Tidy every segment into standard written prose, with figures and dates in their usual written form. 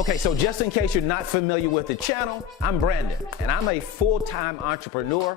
Okay, so just in case you're not familiar with the channel, I'm Brandon, and I'm a full-time entrepreneur.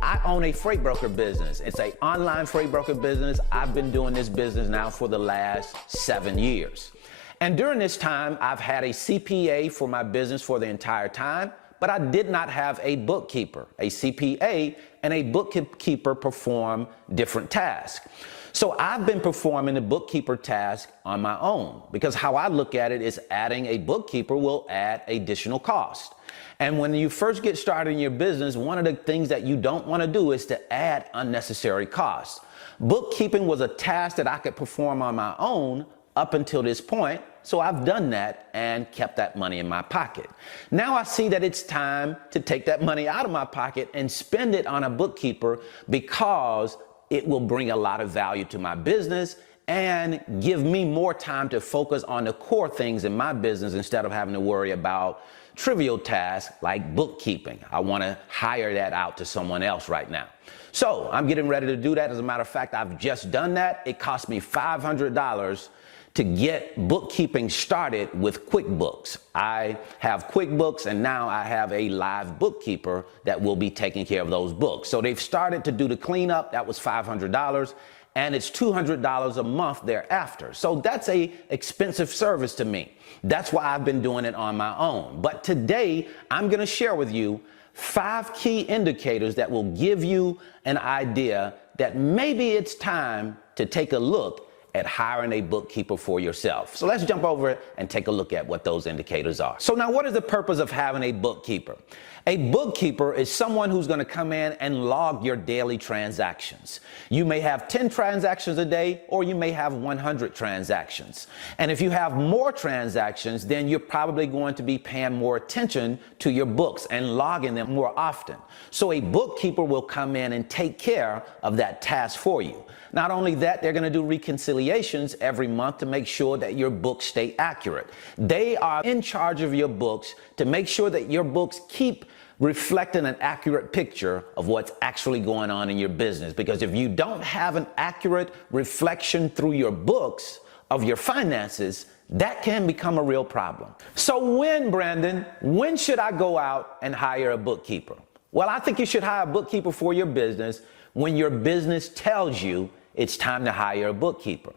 I own a freight broker business. It's an online freight broker business. I've been doing this business now for the last 7 years. And during this time, I've had a CPA for my business for the entire time, but I did not have a bookkeeper. A CPA and a bookkeeper perform different tasks. So I've been performing the bookkeeper task on my own because how I look at it is adding a bookkeeper will add additional cost. And when you first get started in your business, one of the things that you don't want to do is to add unnecessary costs. Bookkeeping was a task that I could perform on my own up until this point. So I've done that and kept that money in my pocket. Now I see that it's time to take that money out of my pocket and spend it on a bookkeeper because it will bring a lot of value to my business and give me more time to focus on the core things in my business instead of having to worry about trivial tasks like bookkeeping. I want to hire that out to someone else right now. So I'm getting ready to do that. As a matter of fact, I've just done that. It cost me $500 to get bookkeeping started with QuickBooks. I have QuickBooks and now I have a live bookkeeper that will be taking care of those books. So they've started to do the cleanup. That was $500 and it's $200 a month thereafter. So that's a expensive service to me. That's why I've been doing it on my own. But today I'm gonna share with you 5 key indicators that will give you an idea that maybe it's time to take a look at hiring a bookkeeper for yourself. So let's jump over and take a look at what those indicators are. So now what is the purpose of having a bookkeeper? A bookkeeper is someone who's gonna come in and log your daily transactions. You may have 10 transactions a day or you may have 100 transactions. And if you have more transactions, then you're probably going to be paying more attention to your books and logging them more often. So a bookkeeper will come in and take care of that task for you. Not only that, they're going to do reconciliations every month to make sure that your books stay accurate. They are in charge of your books to make sure that your books keep reflecting an accurate picture of what's actually going on in your business. Because if you don't have an accurate reflection through your books of your finances, that can become a real problem. So Brandon, when should I go out and hire a bookkeeper? Well, I think you should hire a bookkeeper for your business when your business tells you it's time to hire a bookkeeper.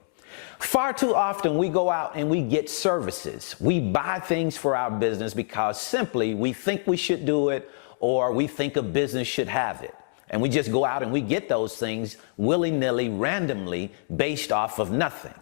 Far too often we go out and we get services. We buy things for our business because simply we think we should do it or we think a business should have it. And we just go out and we get those things willy-nilly, randomly, based off of nothing.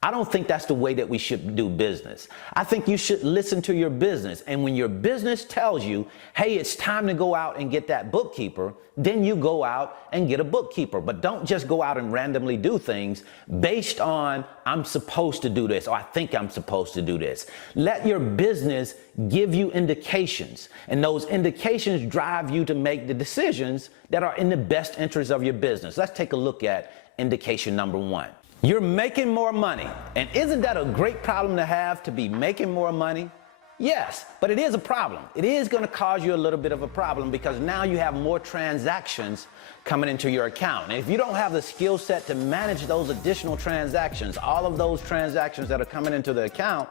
I don't think that's the way that we should do business. I think you should listen to your business. And when your business tells you, hey, it's time to go out and get that bookkeeper, then you go out and get a bookkeeper. But don't just go out and randomly do things based on, I'm supposed to do this, or I think I'm supposed to do this. Let your business give you indications. And those indications drive you to make the decisions that are in the best interest of your business. Let's take a look at indication number 1. You're making more money. And isn't that a great problem to be making more money? Yes, but it is a problem. It is going to cause you a little bit of a problem because now you have more transactions coming into your account. And if you don't have the skill set to manage those additional transactions, all of those transactions that are coming into the account,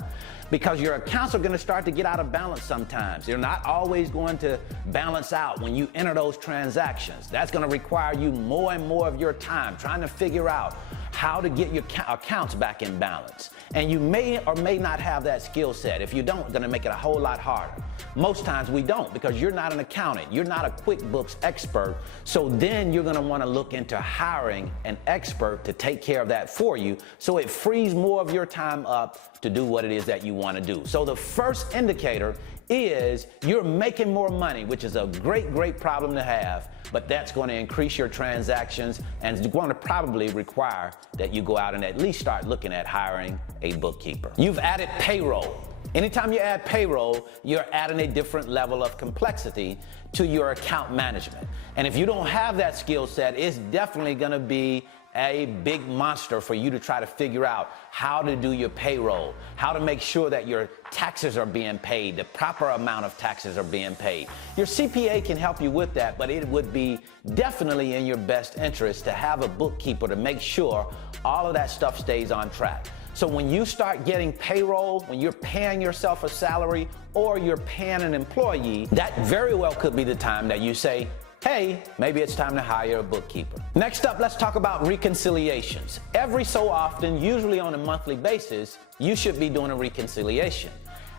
because your accounts are going to start to get out of balance sometimes. They're not always going to balance out when you enter those transactions. That's going to require you more and more of your time trying to figure out how to get your accounts back in balance. And you may or may not have that skill set. If you don't, it's going to make it a whole lot harder. Most times we don't because you're not an accountant. You're not a QuickBooks expert. So then you're going to want to look into hiring an expert to take care of that for you so it frees more of your time up to do what it is that you want to do. So the first indicator is you're making more money, which is a great problem to have, but that's going to increase your transactions and it's going to probably require that you go out and at least start looking at hiring a bookkeeper. You've added payroll. Anytime you add payroll, you're adding a different level of complexity to your account management. And if you don't have that skill set, it's definitely going to be a big monster for you to try to figure out how to do your payroll, how to make sure that your taxes are being paid, the proper amount of taxes are being paid. Your CPA can help you with that, but it would be definitely in your best interest to have a bookkeeper to make sure all of that stuff stays on track. So when you start getting payroll, when you're paying yourself a salary or you're paying an employee, that very well could be the time that you say, hey, maybe it's time to hire a bookkeeper. Next up, let's talk about reconciliations. Every so often, usually on a monthly basis, you should be doing a reconciliation.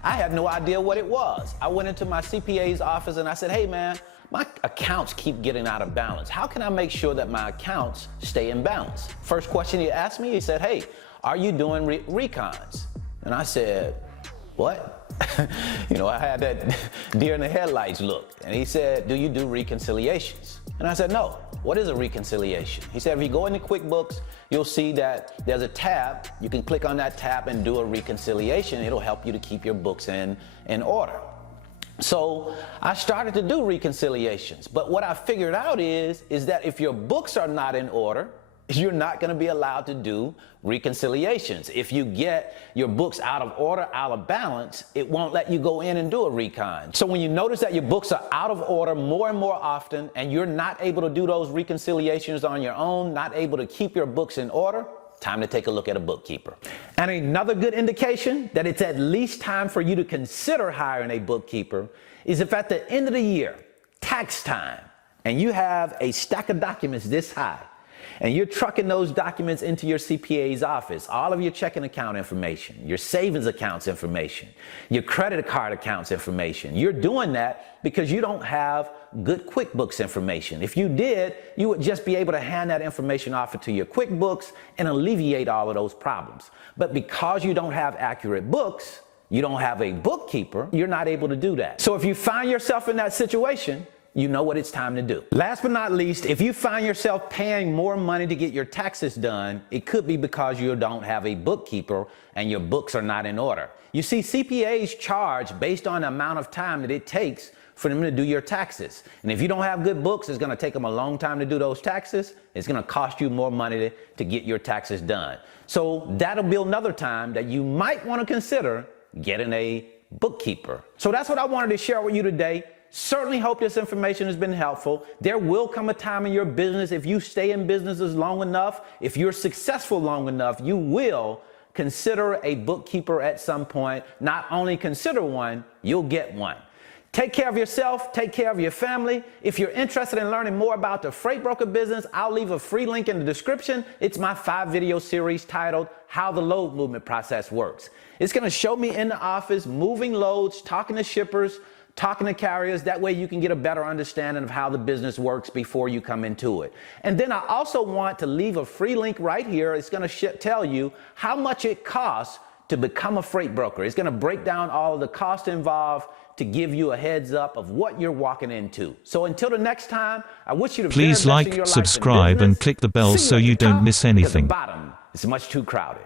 I had no idea what it was. I went into my CPA's office and I said, hey man, my accounts keep getting out of balance. How can I make sure that my accounts stay in balance? First question he asked me, he said, hey, are you doing recons? And I said, what? You know, I had that deer in the headlights look. And he said, do you do reconciliations? And I said, no. What is a reconciliation? He said, if you go into QuickBooks, you'll see that there's a tab. You can click on that tab and do a reconciliation. It'll help you to keep your books in order. So I started to do reconciliations. But what I figured out is that if your books are not in order, you're not going to be allowed to do reconciliations. If you get your books out of order, out of balance, it won't let you go in and do a recon. So when you notice that your books are out of order more and more often and you're not able to do those reconciliations on your own, not able to keep your books in order, time to take a look at a bookkeeper. And another good indication that it's at least time for you to consider hiring a bookkeeper is if at the end of the year, tax time, and you have a stack of documents this high, and you're trucking those documents into your CPA's office, all of your checking account information, your savings accounts information, your credit card accounts information. You're doing that because you don't have good QuickBooks information. If you did, you would just be able to hand that information off to your QuickBooks and alleviate all of those problems. But because you don't have accurate books, you don't have a bookkeeper, you're not able to do that. So if you find yourself in that situation, you know what it's time to do. Last but not least, if you find yourself paying more money to get your taxes done, it could be because you don't have a bookkeeper and your books are not in order. You see, CPAs charge based on the amount of time that it takes for them to do your taxes. And if you don't have good books, it's gonna take them a long time to do those taxes. It's gonna cost you more money to get your taxes done. So that'll be another time that you might wanna consider getting a bookkeeper. So that's what I wanted to share with you today. Certainly hope this information has been helpful. There will come a time in your business, if you stay in businesses long enough, if you're successful long enough, you will consider a bookkeeper at some point. Not only consider one, you'll get one. Take care of yourself, take care of your family. If you're interested in learning more about the freight broker business, I'll leave a free link in the description. It's my 5-video series titled How the Load Movement Process Works. It's gonna show me in the office, moving loads, talking to shippers, talking to carriers. That way you can get a better understanding of how the business works before you come into it. And then I also want to leave a free link right here. It's going to tell you how much it costs to become a freight broker. It's going to break down all of the costs involved to give you a heads up of what you're walking into. So until the next time, I wish you the Please very best in your like, life subscribe, and click the bell so you don't miss anything. At the bottom, it's much too crowded.